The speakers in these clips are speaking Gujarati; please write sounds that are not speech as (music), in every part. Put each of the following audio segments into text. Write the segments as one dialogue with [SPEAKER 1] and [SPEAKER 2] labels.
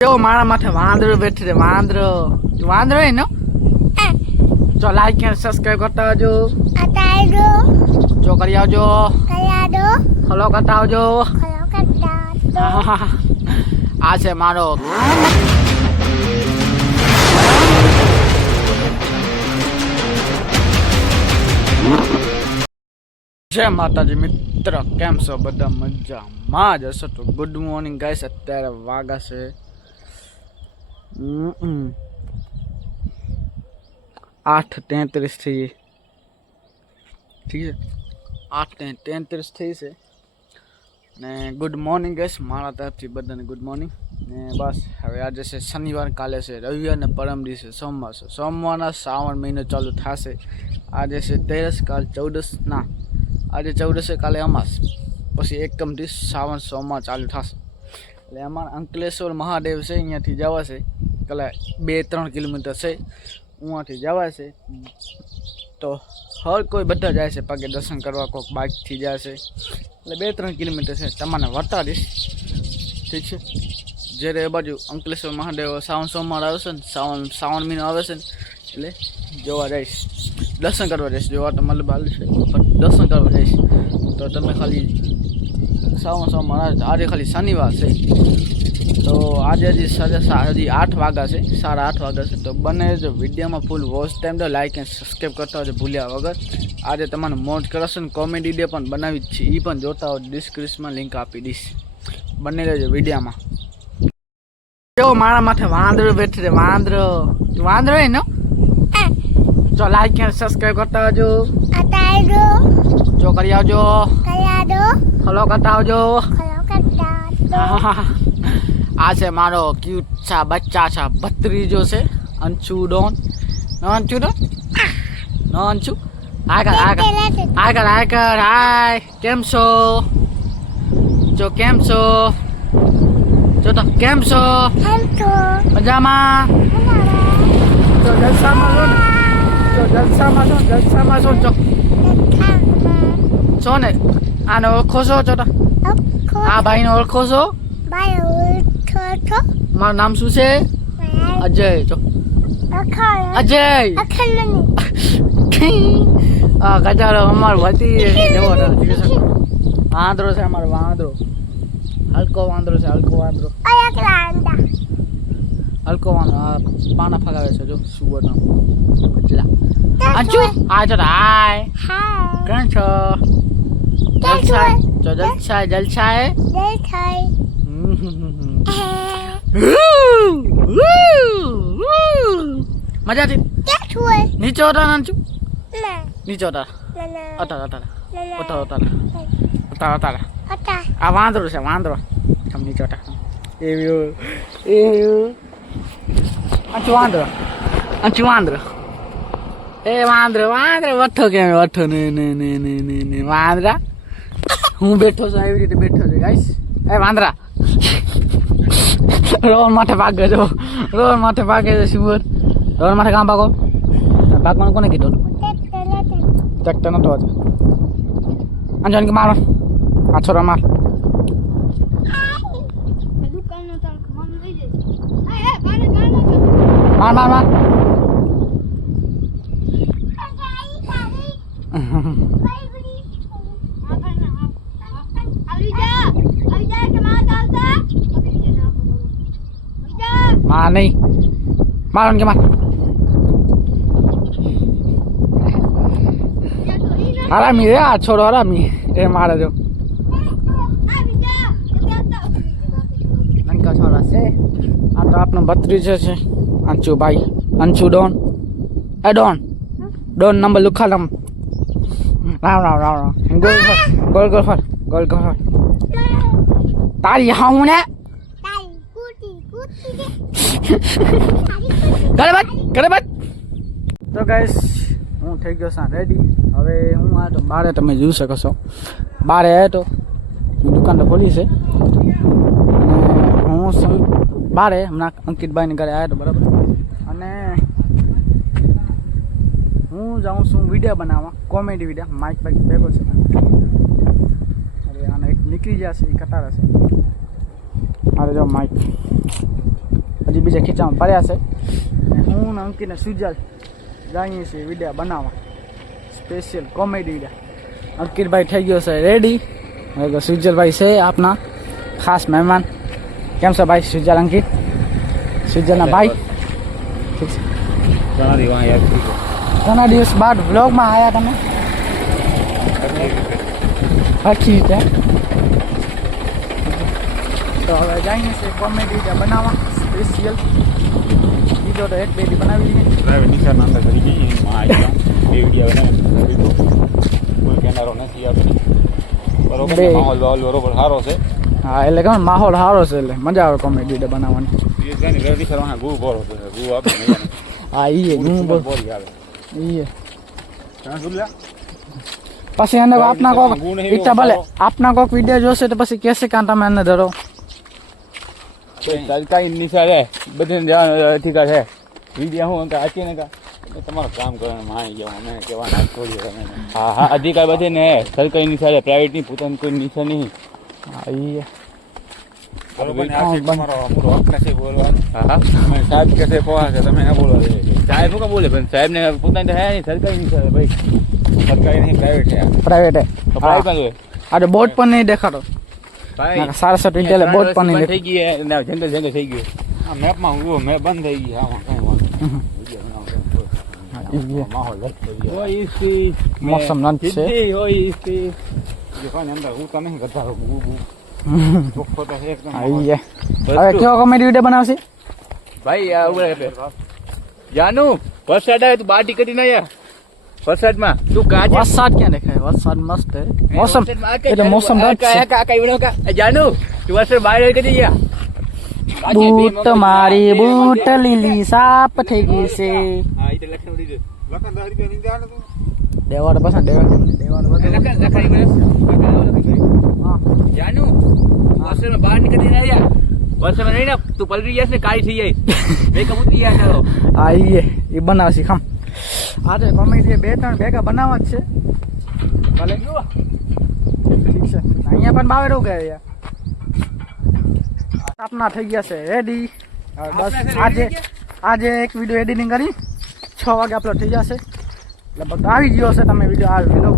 [SPEAKER 1] કેવો મારા માથે વાંદરો બેઠી રે વાંદરો. વાંદરો હે નો? જો લાઈક એન્ડ સબસ્ક્રાઇબ કરતા આવજો.
[SPEAKER 2] Atado,
[SPEAKER 1] જો કરી આવજો.
[SPEAKER 2] Calado,
[SPEAKER 1] ફોલો કરતા આવજો. આ છે મારો. જય માતાજી મિત્ર કેમ છો? બધા મજામાં જ હશો. તો ગુડ મોર્નિંગ ગાઈસ અત્યારે વાગા છે હમ. આઠ તેત્રીસ થઈ ઠીક છે આઠ ને તેત્રીસ થઈ છે ને ગુડ મોર્નિંગ ગેસ મારા તરફથી બધાને ગુડ મોર્નિંગ ને બસ હવે આજે છે શનિવાર કાલે છે રવિવાર ને પરમ દિવસે સોમવાર છે સોમવારના શ્રાવણ મહિનો ચાલુ થશે આજે છે તેરસ કાલ ચૌદસ ના આજે ચૌદસે કાલે અમાસ પછી એકમથી શ્રાવણ સોમવાર ચાલુ થશે એટલે અમારા અંકલેશ્વર મહાદેવ છે અહીંયાથી જવા છે કલા બે ત્રણ કિલોમીટર છે. ઉવાથી જવા છે. તો હર કોઈ બધા જાય છે પગે દર્શન કરવા કોઈક બાઇકથી જાય છે. એટલે બે ત્રણ કિલોમીટર છે. તમને વટાડીશ ઠીક છે? જ્યારે એ બાજુ અંકલેશ્વર મહાદેવ શ્રાવણ સોમવાર આવશે ને, શ્રાવણ શ્રાવણ મહિનો આવે છે ને, એટલે જોવા જઈશ. દર્શન કરવા જઈશ. જોવા તો મતલબ હાલ છે, પણ દર્શન કરવા જઈશ. તો તમે ખાલી શ્રાવણ સોમવાર આવે આજે ખાલી શનિવાર છે. તો આજે હજી સાજા હજી આઠ વાગ્યા છે સાડા આઠ વાગ્યા છે. તો બંને જો વિડીયોમાં ફૂલ વોચ ટાઈમ તો લાઇક એન્ડ સબસ્ક્રાઈબ કરતા હોય ભૂલ્યા વગર. આજે તમારે મોજ કરશે ને કોમેડી ડે પણ બનાવી જ છે. એ પણ જોતા હોય ડિસ્ક્રિપ્શનમાં લિંક આપી દઈશ. બંને રહેજો વિડીયામાં. કેવો મારા માથે વાંદરો બેઠી રે વાંદરો. વાંદરો હે નો? જો લાઈક એન્ડ સબસ્ક્રાઈબ કરતા આવજો
[SPEAKER 2] atado,
[SPEAKER 1] જો કરી આવજો.
[SPEAKER 2] calado,
[SPEAKER 1] ફોલો કરતા આવજો.
[SPEAKER 2] Colocado,
[SPEAKER 1] આ છે મારો ક્યુટ છા બચ્ચા છા ભત્રીજો છે અંશુ ડોન. નો અંશુ ડોન? નો અંશુ? આગળ આગળ. આગળ આગળ હાય. કેમ છો? જો કેમ છો? જો તો કેમ છો? મજામાં? જો જલસામાં છો ને? જો જલસામાં છો જલસામાં છો જો. છો ને? આને ઓળખો છો? જો આ ભાઈને ઓળખો છો?
[SPEAKER 2] Bayo, toto,
[SPEAKER 1] મારું નામ શું છે? અજય જો. અજય. (laughs) ગજારો અમારો વતી જવો વાંદરો છે અમારો વાંદરો. હલકો વાંદરો છે હલકો વાંદરો. હલકો વાંદરો પાના ફગાવે છે જો કચલા અંચુ આ જો હાય. કેમ છો? જલસા જો જલસા જલસા મજાથી?
[SPEAKER 2] Tetue,
[SPEAKER 1] નીચે ઉતાર
[SPEAKER 2] na,
[SPEAKER 1] નીચે ઉતાર. ઉતાર ઉતાર. ઉતાર ઉતાર. ઉતાર ઉતાર. આ વાંદરો છે વાંદરો. આમ નીચે ઉતાર. એવું એવું અંચુ વાંદરો. અંચુ વાંદરો. એ વાંદરો વાંદરો. વઠો કેમ વઠો. ને ને ને ને ને ને વાંદરા. હું બેઠો છું એવી રીતે બેઠો છું ગાઈસ. એ વાંદરા. રોહન માથે ભાગે છો. રોહન માથે ભાગે છે સુવર રોહન માથે કામ ભાગો. ભાગવાનું કોને કીધું?
[SPEAKER 2] কি
[SPEAKER 1] ટ્રેક્ટર નતો હતો અંજન કે મારો. આ છોરા માર. માર માર માર. નહીં માર કે માર હરામી રે આ છોરો હરામી એ મારે જો નંકા છોરા છે આ તો આપણો ભત્રીજો છે અંશુ ભાઈ અંશુ ડોન એ ડોન ડોન નંબર લુખા નંબર રામ રામ રામ રામ ગોલ ગોલ ગોલ ગોલ ગોલ તારી હાઉ ને ગળબત તો ગાઈસ હું થઈ ગયો છું રેડી હવે હું આ તો બારે તમે જોઈ શકો છો. બારે આવ્યો તો. દુકાન તો ખોલી છે. હું બારે હમણાં અંકિતભાઈની ઘરે આવ્યો તો બરાબર. અને હું જાઉં છું વીડિયો બનાવવા કોમેડી વીડિયો માઇક બાઇક ભેગો છે. અરે, આને નીકળી જશે કટારા હશે અરે, જો માઇક હજી બીજા ખીચામાં પડ્યા છે. હું ને અંકિતને સુજલ જાણીએ છીએ વિડીયા બનાવવા. સ્પેશિયલ કોમેડી વિડીયા. અંકિતભાઈ થઈ ગયો છે રેડી હવે સુજલભાઈ છે આપના ખાસ મહેમાન. કેમ છે ભાઈ સુજલ અંકિત? સુજલના ભાઈ? ઠીક છે.
[SPEAKER 3] ઘણા દિવસ
[SPEAKER 1] બાદ વ્લોગમાં આવ્યા તમે? આખી રીતે. તો હવે જઈએ છે કોમેડી વીડિયો બનાવવા. સ્પેશિયલ બીજો તો એક બેડી બનાવી દઈએ
[SPEAKER 3] ડ્રાઈવર નિશાન અંદર કરી દઈએ એમાં આવી ગયા બે વીડિયો બનાવી કોઈ કેનારો નથી આપણી બરોબર માહોલ બાહોલ બરોબર સારો છે.
[SPEAKER 1] હા એટલે કે માહોલ સારો છે એટલે. મજા આવે કોમેડી ડે બનાવવાની.
[SPEAKER 3] એ રેડી કરવાના ગુ બોરો છે. ગુ આપે
[SPEAKER 1] હા ઈ ગુ બોલ.
[SPEAKER 3] આવે.
[SPEAKER 1] ઈ
[SPEAKER 3] તમે શું
[SPEAKER 1] પછી એને આપના કોક ઈટા ભલે આપના કોક વીડિયો જોશે તો પછી કેસે કાં તમે એને ધરો.
[SPEAKER 3] સરકારી નિશાળ છે બધી જવાનો અધિકાર છે વીડિયો હું કે આચી ને તમારું કામ કરવાનું માની જાવ અમે છોડીએ તમે હા હા અધિકાર બધે ને હે. સરકારી નિશાળે પ્રાઇવેટની પોતાની કોઈ નિશા નહીં.
[SPEAKER 1] હા
[SPEAKER 3] ને આ છે સાહેબ છે ના બોલે. પણ સાહેબ ને પોતાની તો હે નહીં સરકારી નિશાળ ભાઈ. સરકારી નહીં પ્રાઇવેટ છે.
[SPEAKER 1] પ્રાઇવેટ
[SPEAKER 3] તો પ્રાઇવેટ
[SPEAKER 1] પણ નહીં દેખાડો બોર્ડ પર નહીં
[SPEAKER 3] બંધ થઈ જંગલ જંગલ થઈ ગયું આ મેપમાં હું મેપ બંધ થઈ ગઈ આમાં કઈ વાંધો.
[SPEAKER 1] મોસમ નંદ છે. હવે કેવો કોમેડી વીડિયો બનાવશે?
[SPEAKER 3] ભાઈ. જાનુ વરસાદ આવે તું બાટી કરી ના યાર વરસાદમાં? તું કાજે?
[SPEAKER 1] વરસાદ ક્યાં દેખાય? વરસાદ મસ્ત હે. મોસમ. એટલે
[SPEAKER 3] જાનુ,
[SPEAKER 1] મોસમ છે.
[SPEAKER 3] તું વરસાદ બહાર કરી ગયા
[SPEAKER 1] બૂટ મારી બૂટ લીલી સાપ થઈ ગઈ છે. દેવાડો પસંદ દેવાડો દેવાડો
[SPEAKER 3] બસ. જાનુ વરસાદમાં બહાર નીકળી ના યાર વરસાદમાં નહીં ને તું પલરી જઈશ ને કાળી થઈ જાય (laughs) બે કબૂતરી યાર ચાલો
[SPEAKER 1] એ બનાવશે ખમ. આજે કોમેડી બે ત્રણ ભેગા બનાવવા જ છે. ભલે. ઠીક છે. અહીંયા પણ બાવે રહું સ્થાપના થઈ ગયા છે. રેડી બસ. આજે આજે એક વીડિયો એડિટિંગ કરી. છ વાગે અપલોડ થઈ જશે. લગભગ આવી ગયો છે તમે વીડિયો આ વીડિયો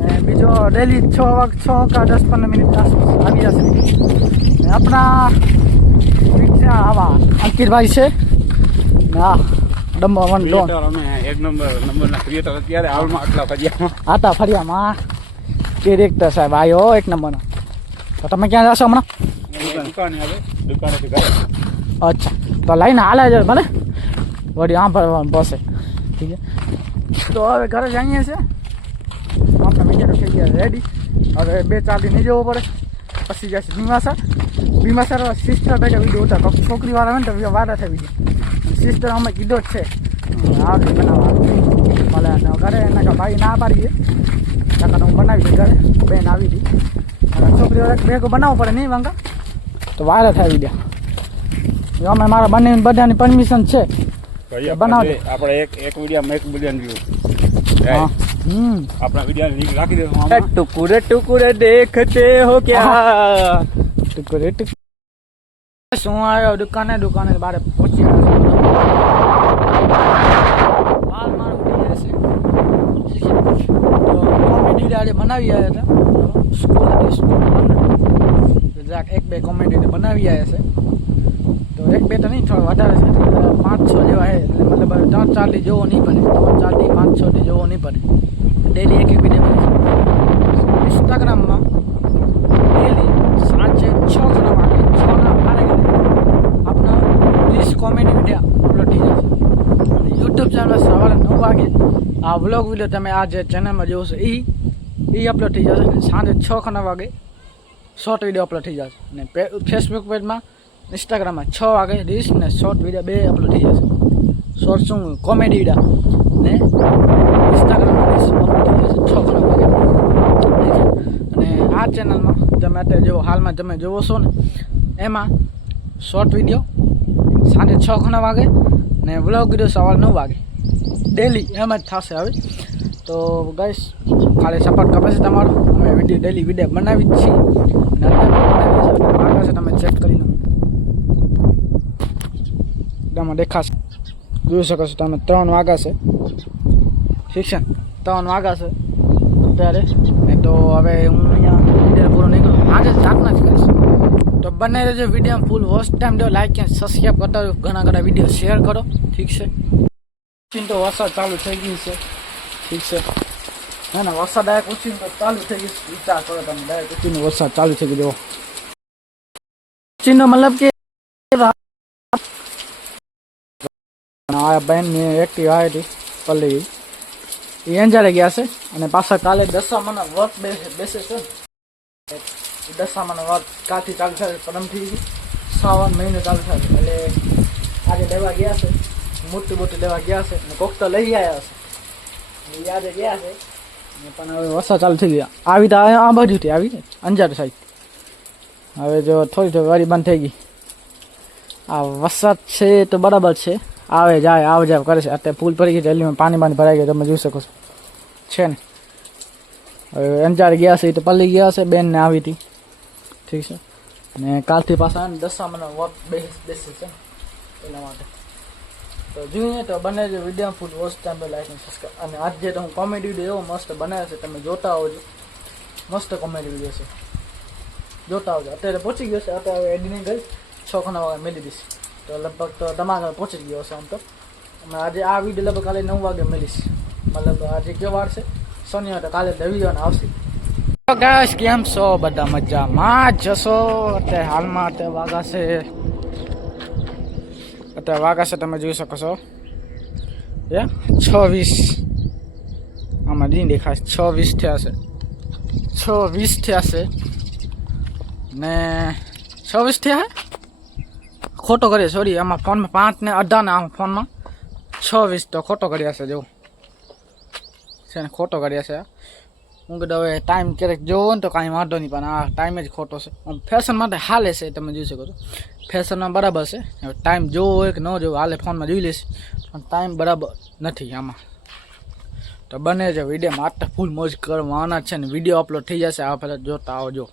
[SPEAKER 1] ને બીજો ડેલી છ વાગ છ કા દસ પંદર મિનિટ આસપાસ આવી જશે. આપણા આવા અંકિતભાઈ છે. ને આ વન ડોન
[SPEAKER 3] એક નંબર નંબરના ક્રિએટર અત્યારે હાલમાં આટલા ફરિયામાં.
[SPEAKER 1] આતા ફરિયામાં. ડિરેક્ટર સાહેબ આવ્યો એક નંબરનો. તો તમે ક્યાં જશો હમણાં?
[SPEAKER 3] દુકાને આવે દુકાનેથી ઘરે.
[SPEAKER 1] અચ્છા. તો લઈને હાલે છે ભલે. વળી આમ ભરવાનું બસે. ઠીક છે. તો હવે ઘરે જઈએ છે આપણે વિચારો થઈ ગયા રેડી હવે બે ચાર નહીં જવું પડે. પછી જશે ભીમાસર. ભીમાસર સિસ્ટર ભેગા વીડિયો ઉતાર. છોકરી વાળા હોય ને તો વાડા થઈ વીડિયો સિસ્ટર અમે કીધો જ છે. આવડે બનાવવા ભલે અને ઘરે એના કાં ભાઈ ના પાડીએ. કાકા હું બનાવી દઈ ઘરે બેન આવી હતી છોકરીઓ છોકરી વાળા ભેગો બનાવવું પડે નહીં વાંકા? તો વાયરલ થઈ ગયા અમે મારા બંને બધાની પરમિશન છે. બનાવજો.
[SPEAKER 3] આપણે આપણે એક એક વીડિયો એક મિલિયન વ્યૂ
[SPEAKER 1] હા. હમ.
[SPEAKER 3] આપણા વીડિયો રાખી દેવું
[SPEAKER 1] ટુકુરે ટુકુરે દેખતે હો ક્યા? ટુકુરે ટુકુરે શું આવ્યો દુકાને દુકાને બારે પહોંચી જાય છે. કોમેડી આજે બનાવી આવ્યા હતા. સ્કૂલ જરાક એક બે કોમેડી બનાવી આવ્યા છે. તો એક બે તો નહીં, થોડા વધારે છે. છ જેવા છે. મતલબ ત્રણ ચાર દી જોવો નહીં પડે. ત્રણ ચાર પાંચ છ દી જોવો નહીં પડે. ડેલી એક એક વીડિયો ઇન્સ્ટાગ્રામમાં ડેલી સાંજે છ ના વાગે છ ના બારે આપણા વીસ કોમેડી વીડિયો અપલોડ થઈ જશે અને યુટ્યુબ ચેનલ સવારે નવ વાગે આ વ્લોગ વીડિયો તમે આ જે ચેનલમાં જોશો એ એ અપલોડ થઈ જશે સાંજે છ ખના વાગે શોર્ટ વીડિયો અપલોડ થઈ જશે. અને ફેસબુક પેજમાં ઇન્સ્ટાગ્રામમાં છ વાગે રીલ્સ ને શોર્ટ વીડિયો બે અપલોડ થઈ જશે. શોર્ટ શું? કોમેડી વીડિયો ને ઇન્સ્ટાગ્રામમાં રીલ્સ અપલોડ થઈ જશે છ ખના વાગે. અને આ ચેનલમાં તમે અત્યારે જો હાલમાં તમે જોવો છો ને, એમાં શોર્ટ વીડિયો સાંજે છ ખના વાગે ને વ્લોગ વીડિયો સવાર નવ વાગે. ડેલી એમ જ થશે હવે. તો ગાઈશ ખાલી સપોર્ટ ખબર છે તમારો. અમે વીડિયો ડેલી વીડિયો બનાવી જ છીએ. અને વાગે છે, તમે ચેક કરીને એમાં દેખાશે. જોઈ શકો છો તમે, ત્રણ વાગ્યા છે. ઠીક છે? ત્રણ વાગ્યા છે અત્યારે. ને તો હવે હું અહીંયા વીડિયો પૂરો નહીં કરું. આજે જાતના જ કરીશ. તો બંને રહેજો વીડિયો ફૂલ વોચ ટાઈમ દો લાઈક એન્ડ સબસ્ક્રાઈબ કરતા ઘણા ઘણા વીડિયો શેર કરો. ઠીક છે? ચિંતો વરસાદ ચાલુ થઈ ગઈ છે. ઠીક છે. ના ના, વરસાદ ડાયરેક્ટ ઉછીને તો ચાલુ થઈ ગઈ વિચાર કરો તમે ડાયરેક્ટ ઉછીને વરસાદ ચાલુ થઈ ગયો. ઉછીનો મતલબ કે આ બેનની એક્ટિવ આવી હતી, પલ્લી. એ અંજારે ગયા છે અને પાછા કાલે દશામાના વર્ક બેસે બેસે છે દશામાનો વર્ક કાલથી ચાલુ થાય પરમથી શ્રાવણ મહિનો ચાલુ થાય એટલે આજે દેવા ગયા છે. મોટી મોટી લેવા ગયા છે ને કોક તો લઈ આવ્યા છે. યાદે ગયા છે. પણ હવે વરસાદ ચાલુ થઈ ગયા. આવી તો આ બાજુથી આવી અંજાર સાઈડ હવે જો થોડી થોડી વારી બંધ થઈ ગઈ. આ વરસાદ છે તો બરાબર છે. આવે, જાય આવે, જાય, કરે છે. અત્યારે ફૂલ ભરી ગઈ રેલીમાં પાણી પાણી ભરાઈ ગયું તમે જોઈ શકો છો. છે ને? હવે અંજાર ગયા છે, એ તો પલ્લી ગયા છે બેન ને આવી હતી. ઠીક છે. ને કાલથી પાછા આવે ને દશામાનો વર્ક બેસ બેસે છે એના માટે. તો જોઈએ તો બને છે video full watch time like અને સબસ્ક્રાઈબ અને આજ તો હું કોમેડી વીડિયો એવો મસ્ત બનાવ્યો છે, તમે જોતા આવજો મસ્ત કોમેડી વીડિયો છે. જોતા આવજો અત્યારે પહોંચી ગયો છે અત્યારે એડિટિંગ કરી છ ખના વાગે મેળી દઈશ. તો લગભગ તો તમારા ઘરે પહોંચી ગયો હશે આમ તો. આજે આ વીડિયો લગભગ કાલે નવ વાગે મેળીશ મતલબ આજે કયો વાર છે? શનિવાર, તો કાલે રવિવાર આવશે. ગાઈસ કેમ છો? બધા મજામાં જશો અત્યારે હાલમાં અત્યારે વાગા છે અત્યારે વાગા છે તમે જોઈ શકો છો. એ છ વીસ આમાં નહીં દેખાય. છ વીસ થયા છે. છ વીસ થયા છે. ને છ વીસ થયા ખોટો કરીએ સોરી આમાં ફોનમાં પાંચ ને અઢાર ને આમાં ફોનમાં છ વીસ તો ખોટો કર્યા છે જેવું છે ને, ખોટો કર્યા છે. હું કીધું, હવે ટાઈમ ક્યારેક જોવો ને તો કાંઈ વાંધો નહીં, પણ આ ટાઈમ જ ખોટો છે. આમ ફેશન માટે હાલે છે, તમે જોઈ શકો છો. ફેશનમાં બરાબર છે. હવે ટાઈમ જોવો હોય કે ન જોવો, હાલે ફોનમાં જોઈ લેશે. પણ ટાઈમ બરાબર નથી આમાં. તો બને છે વિડીયોમાં આટલા ફૂલ મોજ કરવાના છે ને વીડિયો અપલોડ થઈ જશે. આ પહેલાં જોતા આવજો.